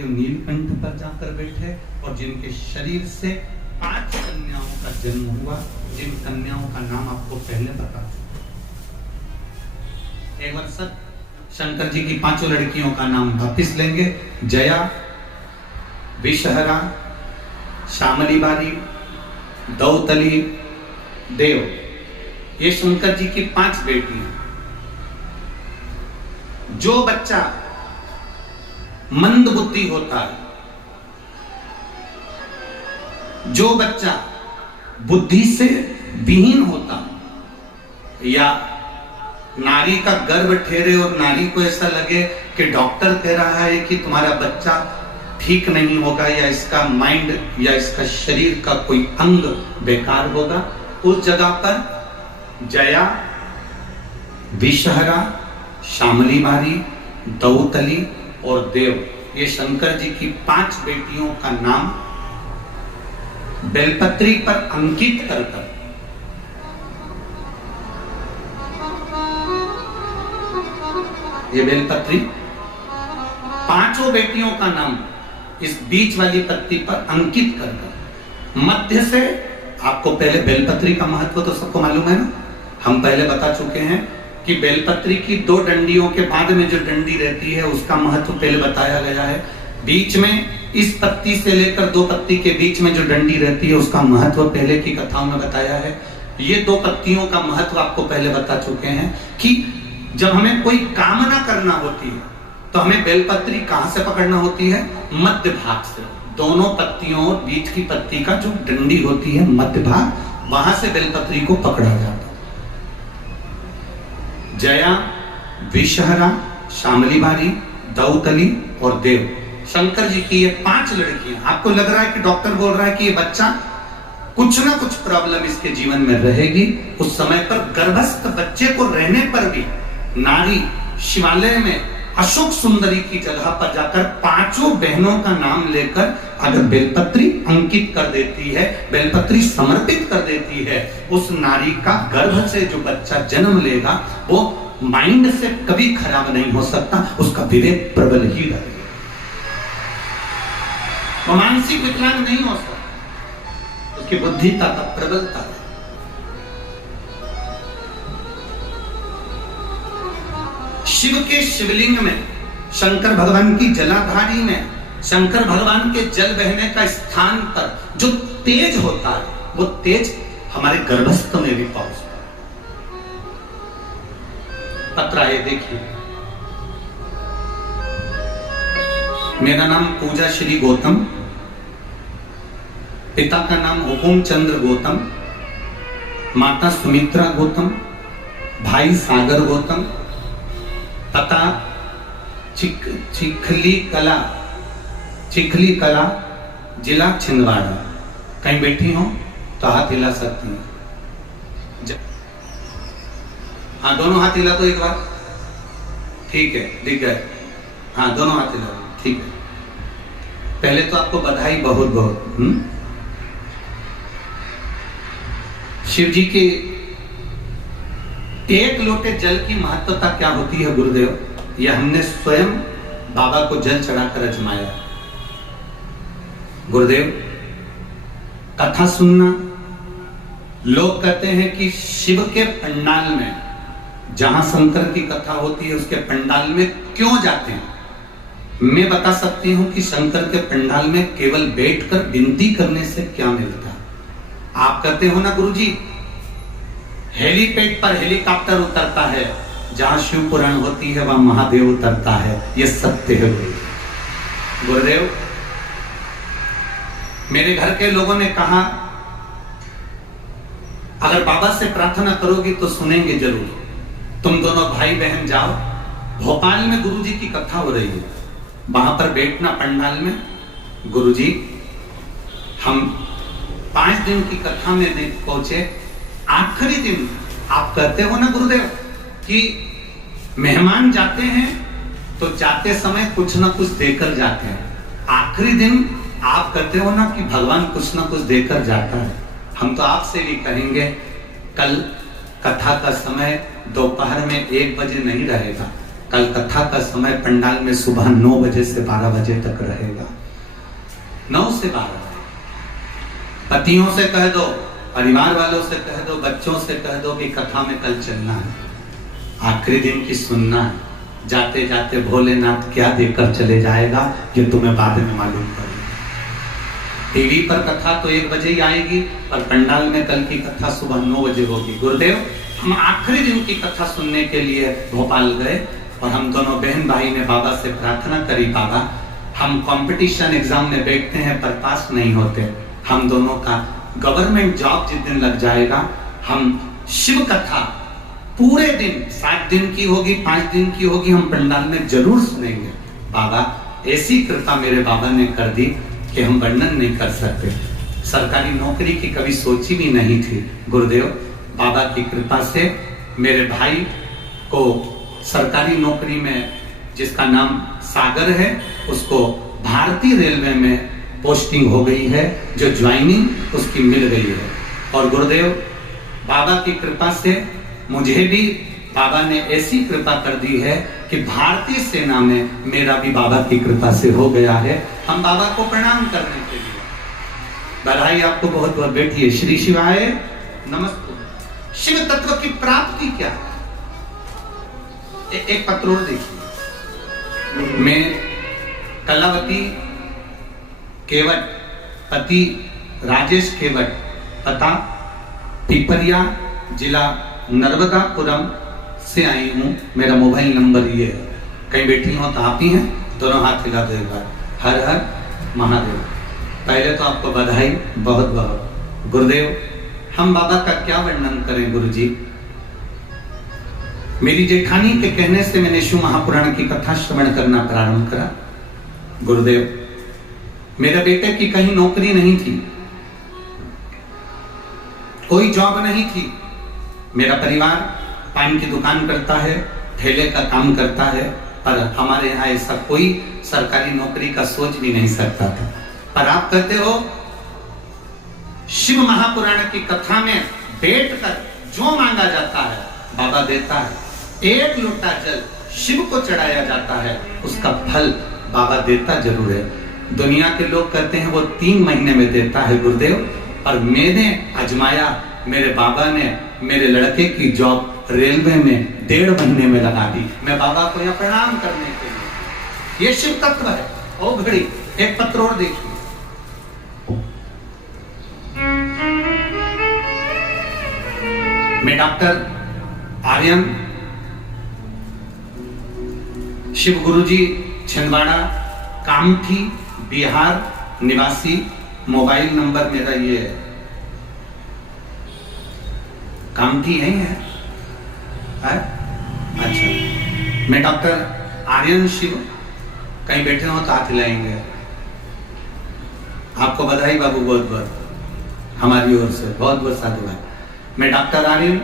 महादेव नीलकंठ पर जाकर बैठे और जिनके शरीर से 5 कन्याओं का जन्म हुआ, जिन कन्याओं का नाम आपको पहले बता चुका। एक बार सब शंकर जी की 5 लड़कियों का नाम वापिस लेंगे। जया, विषहरा, श्यामली बारी, दौतली, देव, ये शंकर जी की 5 बेटियां। जो बच्चा मंद बुद्धि होता है, जो बच्चा बुद्धि से विहीन होता है, या नारी का गर्भ ठहरे और नारी को ऐसा लगे कि डॉक्टर कह रहा है कि तुम्हारा बच्चा ठीक नहीं होगा, या इसका माइंड या इसका शरीर का कोई अंग बेकार होगा, उस जगह पर जया, विषहरा, श्यामली बारी, दौतली और देव, ये शंकर जी की 5 बेटियों का नाम बेलपत्री पर अंकित कर ये बेलपत्री 5 बेटियों का नाम इस बीच वाली पत्ती पर अंकित कर मध्य से, आपको पहले बेलपत्री का महत्व तो सबको मालूम है ना, हम पहले बता चुके हैं कि बेलपत्री की 2 डंडियों के बाद में जो डंडी रहती है उसका महत्व पहले बताया गया है। बीच में इस पत्ती से लेकर 2 पत्ती के बीच में जो डंडी रहती है उसका महत्व पहले की कथाओं में बताया है। ये 2 पत्तियों का महत्व आपको पहले बता चुके हैं कि जब हमें कोई कामना करना होती है तो हमें बेलपत्री कहां से पकड़ना होती है? मध्य भाग से। दोनों पत्तियों और बीच की पत्ती का जो डंडी होती है मध्य भाग, वहां से बेलपत्री को पकड़ा जाता है। जया, विषहरा, श्यामली बारी, दौतली और देव, शंकर जी की ये 5 लड़कियां। आपको लग रहा है कि डॉक्टर बोल रहा है कि ये बच्चा कुछ ना कुछ प्रॉब्लम इसके जीवन में रहेगी, उस समय पर गर्भस्थ बच्चे को रहने पर भी नारी शिवालय में अशोक सुंदरी की जगह पर जाकर 5 बहनों का नाम लेकर अगर बेलपत्री अंकित कर देती है, बेलपत्री समर्पित कर देती है, उस नारी का गर्भ से जो बच्चा जन्म लेगा वो माइंड से कभी खराब नहीं हो सकता, उसका विवेक प्रबल ही रहेगा, वो मानसिक विकलांग नहीं हो सकता, उसकी बुद्धिता का प्रबलता है। शिव के शिवलिंग में, शंकर भगवान की जलाधारी में, शंकर भगवान के जल बहने का स्थान पर जो तेज होता है वो तेज हमारे गर्भस्थ में भी पहुंचता है। पत्र ये देखिए, मेरा नाम पूजा श्री गौतम, पिता का नाम हुकुम चंद्र गौतम, माता सुमित्रा गौतम, भाई सागर गौतम, पता चिखली कला, जिला छिंदवाड़ा। कहीं बैठी हो तो हाथ हिला सकती हैं। हाँ, दोनों हाथ हिला तो एक बार, ठीक है, दिख गए। हाँ, दोनों हाथ हिला, ठीक है। पहले तो आपको बधाई बहुत बहुत। शिव जी के 1 लोटे जल की महत्वता क्या होती है गुरुदेव? यह हमने स्वयं बाबा को जल चढ़ाकर अजमाया। गुरुदेव, कथा सुनना, लोग कहते हैं कि शिव के पंडाल में, जहां शंकर की कथा होती है उसके पंडाल में क्यों जाते हैं? मैं बता सकती हूं कि शंकर के पंडाल में केवल बैठकर विनती करने से क्या मिलता है। आप कहते हो ना गुरुजी, हेलीपैड पर हेलीकॉप्टर उतरता है, जहां शिव पुराण होती है वहां महादेव उतरता है, यह सत्य है गुरुदेव। मेरे घर के लोगों ने कहा अगर बाबा से प्रार्थना करोगी तो सुनेंगे जरूर, तुम दोनों भाई बहन जाओ, भोपाल में गुरुजी की कथा हो रही है, वहां पर बैठना पंडाल में। गुरुजी, हम 5 दिन की कथा में पहुंचे, आखिरी दिन आप कहते हो ना गुरुदेव कि मेहमान जाते हैं तो जाते समय कुछ ना कुछ देकर जाते हैं, आखिरी दिन आप कहते हो ना कि भगवान कुछ ना कुछ देकर जाता है। हम तो आपसे भी कहेंगे, कल कथा का समय दोपहर में 1 बजे नहीं रहेगा, कल कथा का समय पंडाल में सुबह 9 बजे से 12 बजे तक रहेगा। 9 से 12। पतियों से कह दो, परिवार वालों से कह दो, बच्चों से कह दो कि कथा में कल चलना है, आखिरी दिन की सुनना है। जाते जाते भोलेनाथ क्या देकर चले जाएगा ये तुम्हें बाद में मालूम पड़ेगा। टीवी पर कथा तो 1 बजे ही आएगी, पर पंडाल में कल की कथा सुबह 9 बजे होगी। गुरुदेव, हम आखिरी दिन की कथा सुनने के लिए भोपाल गए और हम दोनों बहन भाई ने बाबा से प्रार्थना करी, बाबा हम कंपटीशन एग्जाम में बैठते हैं पर पास नहीं होते, हम दोनों का गवर्नमेंट जॉब जिस दिन लग जाएगा हम शिव कथा पूरे दिन 7 दिन की होगी, 5 दिन की होगी, हम पंडाल में जरूर सुनेंगे। बाबा ऐसी कृपा मेरे बाबा ने कर दी कि हम वर्णन नहीं कर सकते। सरकारी नौकरी की कभी सोची भी नहीं थी। गुरुदेव, बाबा की कृपा से मेरे भाई को सरकारी नौकरी में, जिसका नाम सागर है, उसको भारतीय रेलवे में पोस्टिंग हो गई है, जो ज्वाइनिंग उसकी मिल गई है। और गुरुदेव, बाबा की कृपा से मुझे भी बाबा ने ऐसी कृपा कर दी है कि भारतीय सेना में मेरा भी बाबा की कृपा से हो गया है। हम बाबा को प्रणाम करने के लिए बधाई आपको बहुत बहुत। बैठिए। श्री शिवाय नमस्ते। शिव तत्व की प्राप्ति क्या है? एक पत्र और देखिए। मैं कलावती केवट, पति राजेश केवट, पता पिपरिया, जिला नर्मदापुरम से आई हूँ। मेरा मोबाइल नंबर ये है। कहीं बैठी हो तो आप ही हैं, दोनों हाथ हिला दो एक बार। हर हर महादेव। पहले तो आपको बधाई बहुत बहुत। गुरुदेव, हम बाबा का क्या वर्णन करें गुरुजी। मेरी जेठानी के कहने से मैंने शिव महापुराण की कथा श्रवण करना प्रारंभ करा। गुरुदेव, मेरे बेटे की कहीं नौकरी नहीं थी, कोई जॉब नहीं थी। मेरा परिवार पान की दुकान करता है, ठेले का काम करता है, पर हमारे यहाँ ऐसा कोई सरकारी नौकरी का सोच भी नहीं सकता था। पर आप कहते हो शिव महापुराण की कथा में बैठकर जो मांगा जाता है बाबा देता है। 1 लोटा जल शिव को चढ़ाया जाता है, उसका फल बाबा देता जरूर है। दुनिया के लोग कहते हैं वो 3 महीने में देता है गुरुदेव, पर मैंने आजमाया। मेरे बाबा ने मेरे लड़के की जॉब रेलवे में 1.5 महीने में लगा दी। मैं बाबा को यहाँ प्रणाम करने के लिए। ये शिव तत्व है। ओ घड़ी, एक पत्र और देखिए। मैं डॉक्टर आर्यन शिव गुरुजी, छिंदवाड़ा, कामठी, बिहार निवासी। मोबाइल नंबर मेरा ये है। कामठी है? अच्छा। मैं डॉक्टर आर्यन शिव, कहीं बैठे हो तो हाथ हिलाएंगे। आपको बधाई बाबू बहुत बहुत, हमारी ओर से बहुत बहुत साधुवाद। मैं डॉक्टर आर्यन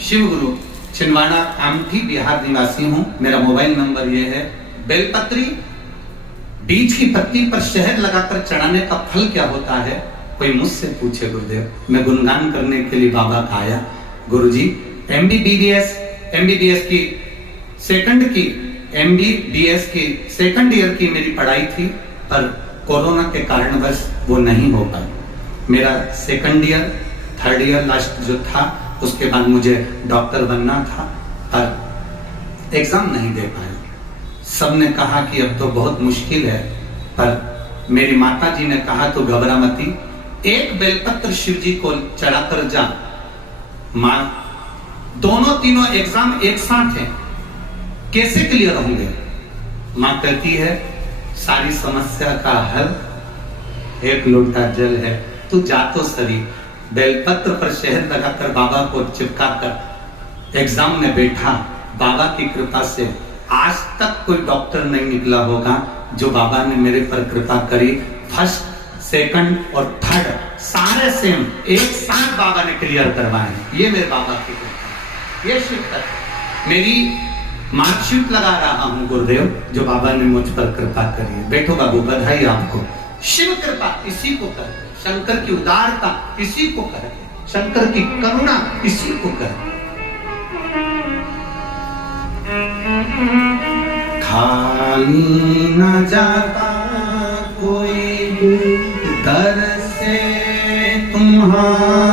शिव गुरु, छिंदवाड़ा, कामठी, बिहार निवासी हूं। मेरा मोबाइल नंबर ये है। बेलपत्री, बीज की पत्ती पर शहद लगाकर चढ़ाने का फल क्या होता है? कोई मुझसे पूछे गुरुदेव। मैं गुणगान करने के लिए बाबा का आया। गुरुजी, एमबीबीएस की सेकंड ईयर की मेरी पढ़ाई थी, पर कोरोना के कारणवश वो नहीं हो पाई। मेरा second year, third year last जो था, उसके बाद मुझे डॉक्टर बनना था, पर एग्जाम नहीं दे पाया। सबने कहा कि अब तो बहुत मुश्किल है, पर मेरी माता जी ने कहा तो घबरा मती, 1 बेलपत्र शिव जी को चढ़ाकर जा। मां, दोनों तीनों एग्जाम एक साथ हैं, कैसे क्लियर होंगे? मां कहती है सारी समस्या का हल 1 लोटा जल है, तू जा तो सही। बेलपत्र पर शहद लगाकर बाबा को चिपका कर एग्जाम में बैठा। बाबा की कृपा से आज तक कोई डॉक्टर नहीं निकला होगा जो बाबा ने मेरे पर कृपा करी। फर्स्ट, सेकंड और थर्ड सारे सेम एक साथ बाबा ने क्लियर करवाए। ये मेरे बाबा की कृपा। ये शिव तत्व। मेरी मार्कशीट लगा रहा हूं गुरुदेव, जो बाबा ने मुझ पर कृपा करी है। बैठो बाबू, बधाई आपको। शिव कृपा इसी को कहते, शंकर की उदारता इसी को कहते, शंकर की करुणा इसी को कहते। खाली न जाता कोई दर से तुम्हारा